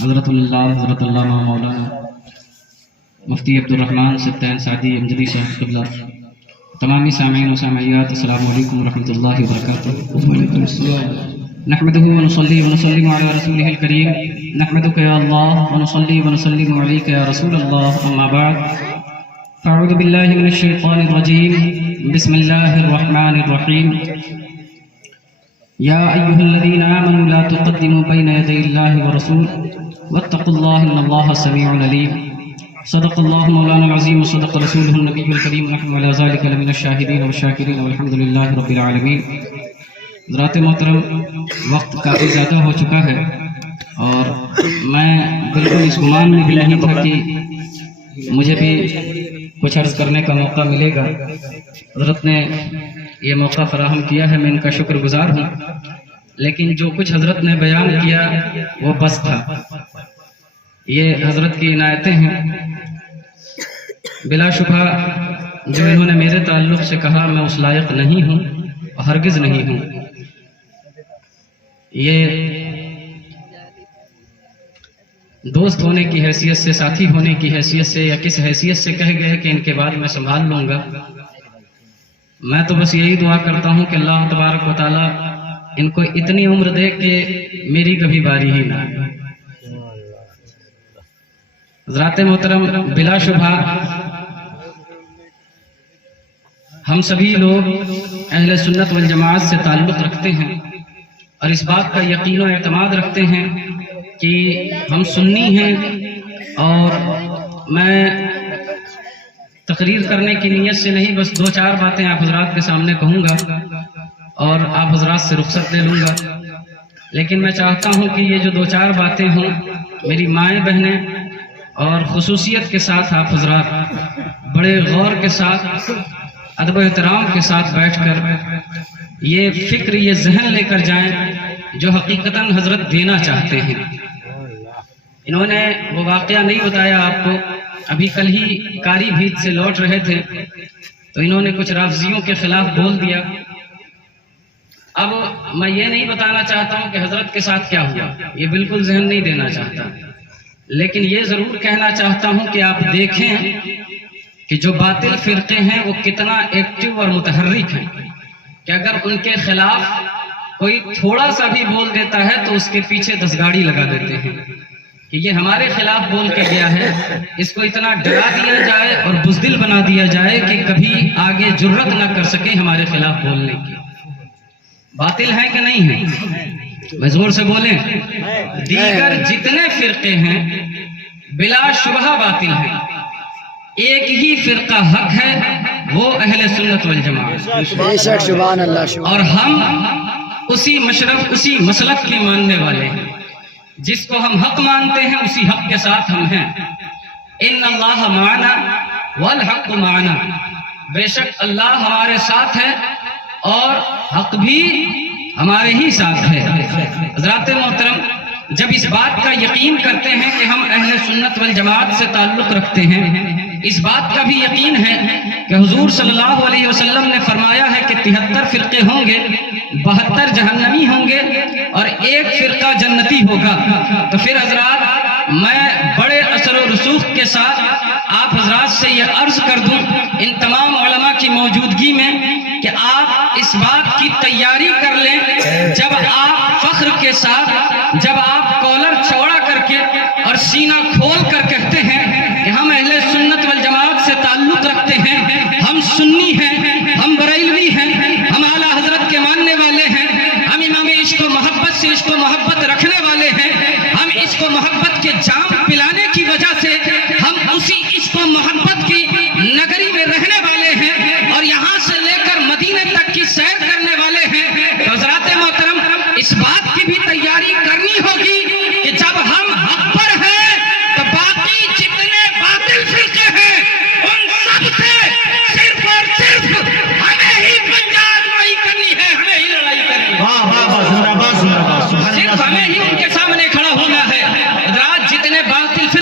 حضرت علامہ مولانا مفتی عبدالرحمن سبطین سعدی امجدی صاحب قبلہ، تمامی سامعین و سامعیات، السلام علیکم ورحمۃ اللہ وبرکاتہ۔ وعلیکم السلام۔ نحمده ونصلي ونسلم على رسوله الكريم، نحمدك يا الله ونصلي ونسلم عليك يا رسول الله، أما بعد فأعوذ بالله من الشيطان الرجيم، بسم الله الرحمن الرحيم، يا أيها الذين آمنوا لا تقدموا بين يدي الله ورسوله واتقوا الله إن الله سميع عليم، صدق الله مولانا العظيم وصدق رسوله النبي الكريم، ونحن على ذلك لمن الشاهدين والشاكرين والحمد لله رب العالمين۔ حضرات محترم، وقت کافی زیادہ ہو چکا ہے اور میں بالکل اس گمان میں بھی نہیں تھا کہ مجھے بھی کچھ عرض کرنے کا موقع ملے گا۔ حضرت نے یہ موقع فراہم کیا ہے، میں ان کا شکر گزار ہوں، لیکن جو کچھ حضرت نے بیان کیا وہ بس تھا۔ یہ حضرت کی عنایتیں ہیں، بلا شبہ جو انہوں نے میرے تعلق سے کہا میں اس لائق نہیں ہوں اور ہرگز نہیں ہوں۔ یہ دوست ہونے کی حیثیت سے، ساتھی ہونے کی حیثیت سے یا کس حیثیت سے کہہ گئے کہ ان کے بعد میں سنبھال لوں گا۔ میں تو بس یہی دعا کرتا ہوں کہ اللہ تبارک و تعالیٰ ان کو اتنی عمر دے کہ میری کبھی باری ہی نہ آئے۔ حضرات محترم، بلا شبہ ہم سبھی لوگ اہل سنت والجماعت سے تعلق رکھتے ہیں اور اس بات کا یقین و اعتماد رکھتے ہیں کہ ہم سنی ہیں، اور میں تقریر کرنے کی نیت سے نہیں، بس دو چار باتیں آپ حضرات کے سامنے کہوں گا اور آپ حضرات سے رخصت لے لوں گا، لیکن میں چاہتا ہوں کہ یہ جو دو چار باتیں ہوں میری مائیں بہنیں اور خصوصیت کے ساتھ آپ حضرات بڑے غور کے ساتھ، ادب و احترام کے ساتھ بیٹھ کر یہ فکر، یہ ذہن لے کر جائیں جو حقیقتاً حضرت دینا چاہتے ہیں۔ انہوں نے وہ واقعہ نہیں بتایا آپ کو، ابھی کل ہی کاری بھیت سے لوٹ رہے تھے تو انہوں نے کچھ رافضیوں کے خلاف بول دیا۔ اب میں یہ نہیں بتانا چاہتا ہوں کہ حضرت کے ساتھ کیا ہوا، یہ بالکل ذہن نہیں دینا چاہتا، لیکن یہ ضرور کہنا چاہتا ہوں کہ آپ دیکھیں کہ جو باطل فرقے ہیں وہ کتنا ایکٹیو اور متحرک ہیں، کہ اگر ان کے خلاف کوئی تھوڑا سا بھی بول دیتا ہے تو اس کے پیچھے 10 گاڑی لگا دیتے ہیں کہ یہ ہمارے خلاف بول کے گیا ہے، اس کو اتنا ڈرا دیا جائے اور بزدل بنا دیا جائے کہ کبھی آگے جرت نہ کر سکے ہمارے خلاف بولنے کی۔ باطل ہیں کہ نہیں ہیں؟ میں زور سے بولیں۔ دیگر جتنے فرقے ہیں بلا شبہ باطل ہیں، ایک ہی فرقہ حق ہے، وہ اہل سنت والجماعت، اور ہم اسی مشرب، اسی مسلک کے ماننے والے ہیں۔ جس کو ہم حق مانتے ہیں اسی حق کے ساتھ ہم ہیں۔ ان اللہ معنا والحق معنا، بے شک اللہ ہمارے ساتھ ہے اور حق بھی ہمارے ہی ساتھ ہے۔ حضرات محترم، جب اس بات کا یقین کرتے ہیں کہ ہم اہل سنت والجماعت سے تعلق رکھتے ہیں، اس بات کا بھی یقین ہے کہ حضور صلی اللہ علیہ وسلم نے فرمایا ہے کہ 73 فرقے ہوں گے، 72 جہنمی ہوں گے اور ایک فرقہ جنتی ہوگا۔ تو پھر حضرات میں بڑے اثر و رسوخ کے ساتھ آپ حضرات سے یہ عرض کر دوں ان تمام علماء کی موجودگی میں کہ آپ اس بات کی تیاری کر لیں، جب آپ فخر کے ساتھ، جب آپ کالر چوڑا کر کے اور سینہ کھول کر کہتے ہیں کہ ہم اہل سنت والجماعت سے تعلق رکھتے ہیں، ہم سنی ہیں، ہم بریلوی ہیں، ہم اعلیٰ حضرت کے ماننے والے ہیں، ہم امام عشق و محبت سے عشق و محبت رکھنے والے ہیں، ہم عشق و محبت کے جام پلانے کی وجہ سے ہم اسی عشق و محبت کی نگری میں رہنے والے ہیں اور یہاں سے لے کر مدینے تک کی سیر کرنے والے ہیں۔ تو حضرات محترم، اس بات کی بھی تیاری کرنی ہوگی کہ جب ہم حق پر ہیں تو باقی جتنے باطل فرقے ہیں ان سب سے صرف اور صرف ہمیں ہی پنجابی کرنی ہے، ہمیں ہی لڑائی کرنی ہے، صرف ہمیں ہی ان کے سامنے کھڑا ہونا ہے۔ حضرات جتنے باطل فرقے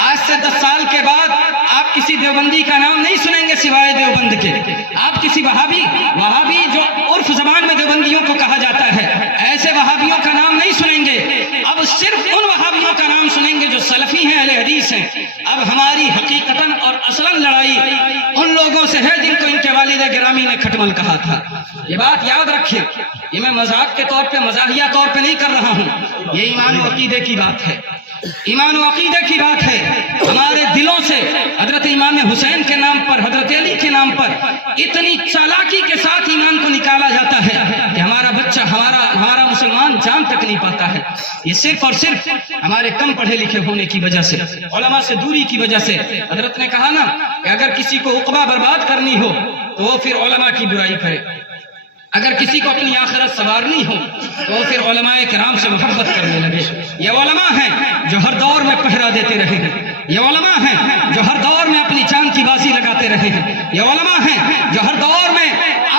آج سے 10 سال کے بعد آپ کسی دیوبندی کا نام نہیں سنیں گے سوائے دیوبند کے، آپ کسی وہابی جو عرف زبان میں دیوبندیوں کو کہا جاتا ہے، ایسے وہابیوں کا نام نہیں سنیں گے، اب صرف ان وہابیوں کا نام سنیں گے جو سلفی ہیں، اہل حدیث ہیں۔ اب ہماری حقیقتاً اور اصلاً لڑائی ان لوگوں سے ہے جن کو ان کے والد گرامی نے کھٹمل کہا تھا۔ یہ بات یاد رکھیں، یہ میں مذاق کے طور پہ، مزاحیہ طور پہ نہیں کر رہا ہوں، یہ ایمان و عقیدے کی بات ہے، ایمان و عقیدے کی بات ہے۔ ہمارے دلوں سے حضرت امام حسین کے نام پر، حضرت علی کے نام پر اتنی چالاکی کے ساتھ ایمان کو نکالا جاتا ہے کہ ہمارا بچہ، ہمارا مسلمان جان تک نہیں پاتا ہے۔ یہ صرف اور صرف ہمارے کم پڑھے لکھے ہونے کی وجہ سے، علماء سے دوری کی وجہ سے۔ حضرت نے کہا نا کہ اگر کسی کو عقبہ برباد کرنی ہو تو وہ پھر علماء کی برائی کرے، اگر کسی کو اپنی آخرت سنوارنی ہو تو وہ پھر علماء کرام سے محبت کرنے لگے۔ یہ علماء ہیں جو ہر دور میں پہرا دیتے رہے ہیں، یہ علماء ہیں جو ہر دور میں اپنی جان کی بازی لگاتے رہے ہیں، یہ علماء ہیں جو ہر دور میں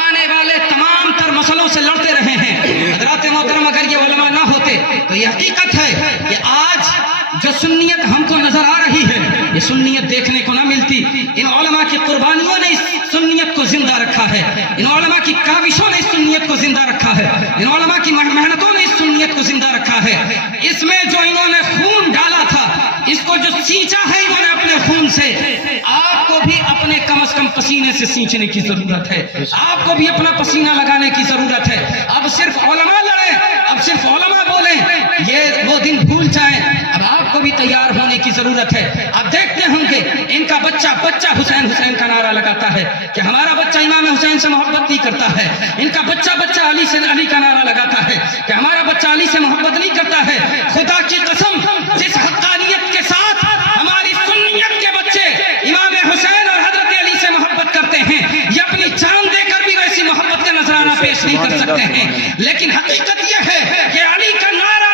آنے والے تمام تر مسئلوں سے لڑتے رہے ہیں۔ حضرات محترم، اگر یہ علماء نہ ہوتے تو یہ حقیقت ہے کہ آج جو سنیت ہم کو نظر آ رہی ہے، یہ سنیت دیکھنے کو نہ ملتی۔ ان علماء کی قربانیوں نے اس سنیت کو زندہ رکھا ہے، ان علماء کی کاوشوں نے اس سنیت کو زندہ رکھا ہے، ان علماء کی محنتوں نے اس سنیت کو زندہ رکھا ہے۔ اس میں جو انہوں نے خون ڈالا تھا، اس کو جو سینچا ہے انہوں نے اپنے خون سے، آپ کو بھی اپنے کم از کم پسینے سے سینچنے کی ضرورت ہے، آپ کو بھی اپنا پسینہ لگانے کی ضرورت ہے۔ اب صرف علماء لڑیں، اب صرف علماء بولیں، یہ وہ دن بھول جائیں۔ اب آپ کو بھی تیار ہونے کی ضرورت ہے۔ آپ دیکھتے ہوں گے ان کا بچہ حسین حسین کا نعرہ لگاتا ہے کہ ہمارا بچہ امام حسین سے محبت نہیں کرتا ہے، ان کا بچہ علی کا نعرہ لگاتا ہے کہ ہمارا بچہ علی سے محبت نہیں کرتا ہے۔ خدا کی قسم، جس حقانیت کے ساتھ ہماری سنیت کے بچے امام حسین اور حضرت علی سے محبت کرتے ہیں، یہ اپنی جان دے کر بھی ویسی محبت کا نذرانہ پیش نہیں کر سکتے ہیں۔ لیکن حقیقت یہ ہے کہ علی کا نعرہ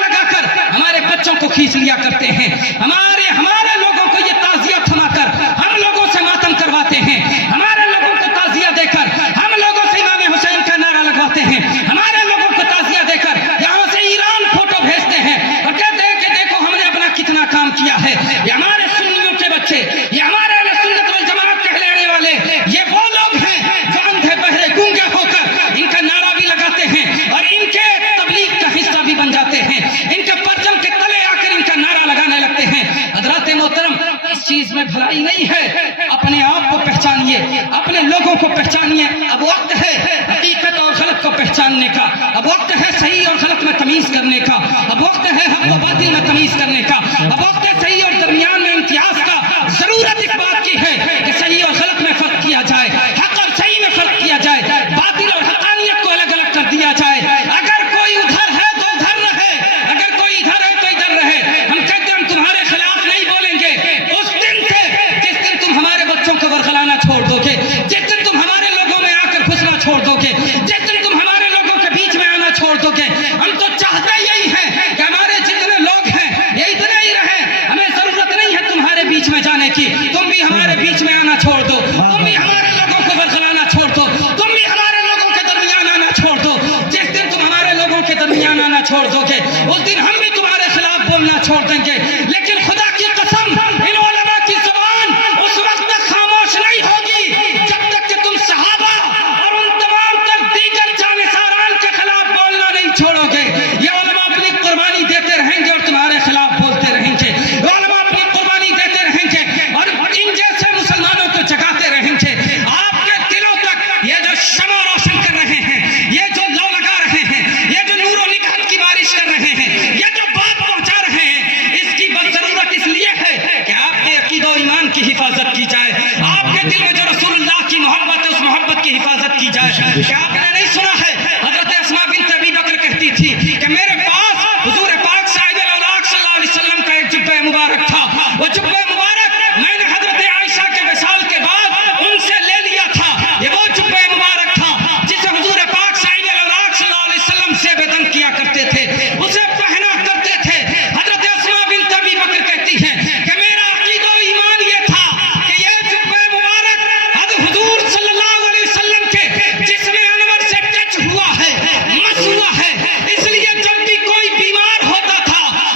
لگا کر ہمارے بچوں کو کھینچ لیا کرتے ہیں، ہمارے لوگوں کو یہ تعزیہ تھما کر ہم لوگوں سے ماتم کرواتے ہیں، ہمارے لوگوں کو تعزیہ دے کر ہم لوگوں سے امام حسین کا نعرہ لگواتے ہیں، ہمارے لوگوں کو تعزیہ دے کر یہاں سے ایران فوٹو بھیجتے ہیں اور کہتے ہیں کہ دیکھو ہم نے اپنا کتنا کام کیا ہے۔ یہ ہمارے سنیوں کے بچے، یہ ہمارے اہل سنت والجماعت کہلانے والے، یہ وہ لوگ ہیں جو اندھے بہرے گونگے ہو کر ان کا نعرہ بھی لگاتے ہیں اور ان کے تبلیغ کا حصہ بھی بن جاتے ہیں، ان کے پرچم کے تلے آ کر ان کا نعرہ لگانے لگتے ہیں۔ حضرات محترم، اس چیز میں بھلائی نہیں ہے، اپنے آپ کو پہچانیے، اپنے لوگوں کو پہچانیے۔ اب وقت ہے حقیقت اور غلط کو پہچاننے کا، اب وقت ہے صحیح اور غلط میں تمیز کرنے کا، اب وقت ہے حق و باطل میں تمیز کرنے کا، اب وقت ہے صحیح اور درمیان میں امتیاز کا۔ ضرورت اس بات کی ہے کہ صحیح اور غلط میں فرق کیا جائے، حق اور صحیح میں فرق کیا جائے، باطل اور حقانیت کو الگ الگ کر دیا جائے۔ اگر کوئی ادھر ہے تو ادھر رہے، اگر کوئی ادھر ہے تو ادھر رہے۔ ہم کہتے ہیں ہم تمہارے خلاف نہیں بولیں گے اس دن سے جس دن تم ہمارے بچوں کو ورغلانا چھوڑ دو گے، جس دن تم ہمارے لوگوں میں آ کر گھسنا چھوڑ دو گے، جس دن تم ہمارے لوگوں کے بیچ میں آنا چھوڑ دو گے۔ ہم تو چاہتے یہی ہیں کہ ہمارے جتنے لوگ ہیں یہ اتنے ہی رہیں، ہمیں ضرورت نہیں ہے تمہارے بیچ میں جانے کی۔ تم بھی ہمارے بیچ میں آنا چھوڑ دو، تم بھی ہمارے لوگوں کو ورغلانا چھوڑ دو، تم بھی ہمارے لوگوں کے درمیان آنا چھوڑ دو۔ جس دن تم ہمارے لوگوں کے درمیان آنا چھوڑ دو گے اس دن ہم بھی تمہارے خلاف بولنا چھوڑ دیں گے۔ لیکن خدا کی قسم، ان علماء کی زبان اس وقت تک خاموش نہیں ہوگی جب تک کہ تم صحابہ اور ان تمام تر دیگر جانثاران کے خلاف بولنا نہیں چھوڑو گے۔ یہ علماء اپنی قربانی دیتے رہیں گے اور تمہارے خلاف بولتے رہیں گے، علماء اپنی قربانی دیتے رہیں گے اور ان جیسے مسلمانوں کو جگاتے رہیں گے۔ آپ کے دلوں تک یہ جو شمع روشن کر رہے ہیں، یہ جو لو لگا رہے ہیں، یہ جو نور و نکہت کی بارش کر رہے ہیں، یہ جو بات پہنچا رہے ہیں، اس کی بس ضرورت اس لیے ہے کہ آپ کے عقیدہ و ایمان کی حفاظت کی جائے، آپ کے دل میں جو رسول اللہ کی محبت ہے اس محبت کی حفاظت کی جائے۔ کیا آپ نے نہیں سنا ہے حضرت اسماء بنت ابی بکر کہتی تھی کہ میرے پاس حضور پاک صاحب الاولاق صلی اللہ علیہ وسلم کا ایک جبہ مبارک تھا، وہ جبہ مبارک میں نے حضرت عائشہ کے وصال کے بعد ان سے لے لیا تھا۔ یہ وہ جبہ مبارک تھا جسے حضور پاک صاحب الاولاق صلی اللہ علیہ وسلم سے بدن کیا کرتے تھے، اسے پہنا کرتے تھے۔ حضرت اسماء بنت ابی بکر کہتی ہیں کہ میرا عقیدہ و ایمان یہ تھا کہ یہ جبہ مبارک حضور صلی اللہ علیہ وسلم کے جسم انور سے ٹچ ہوا ہے، مس ہوا ہے، اس لیے جب بھی کوئی بیمار ہوتا تھا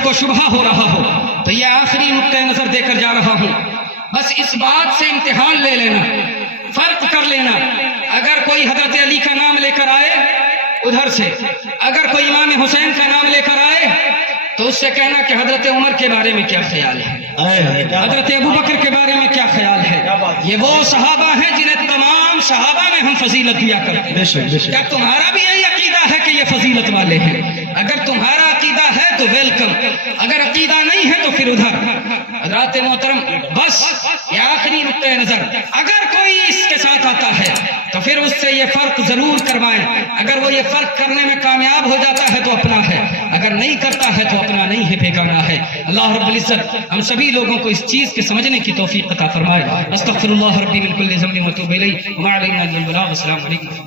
شک و شبہ ہو رہا ہو تو یہ آخری نقطۂ نظر دے کر جا رہا ہوں، بس اس بات سے امتحان لے لینا، فرق کر لینا، اگر کوئی حضرت علی کا نام لے کر آئے ادھر سے، اگر کوئی امام حسین کا نام لے کر آئے تو اس سے کہنا کہ حضرت عمر کے بارے میں کیا خیال ہے، حضرت ابو بکر کے بارے میں کیا خیال ہے۔ یہ وہ صحابہ ہیں جنہیں تمام صحابہ میں ہم فضیلت دیا کرتے ہیں۔ کیا تمہارا بھی یہی عقیدہ ہے کہ یہ فضیلت والے ہیں؟ اگر تمہارا عقیدہ ہے تو ویلکم، اگر عقیدہ نہیں ہے تو پھر ادھر۔ حضرات محترم، بس یہ آخری نقطۂ نظر، اگر کوئی اس کے ساتھ آتا ہے تو پھر اس سے یہ فرق ضرور کروائیں، اگر وہ یہ فرق کرنے میں کامیاب ہو جاتا ہے تو اپنا ہے، اگر نہیں کرتا ہے تو اپنا نہیں ہے، بیگانہ ہے۔ اللہ رب العزت ہم سبھی لوگوں کو اس چیز کے سمجھنے کی توفیق عطا فرمائے۔ استغفر اللہ ربی من کل ذنب و اتوب الیہ وما علینا الا البلاغ۔ السلام علیکم۔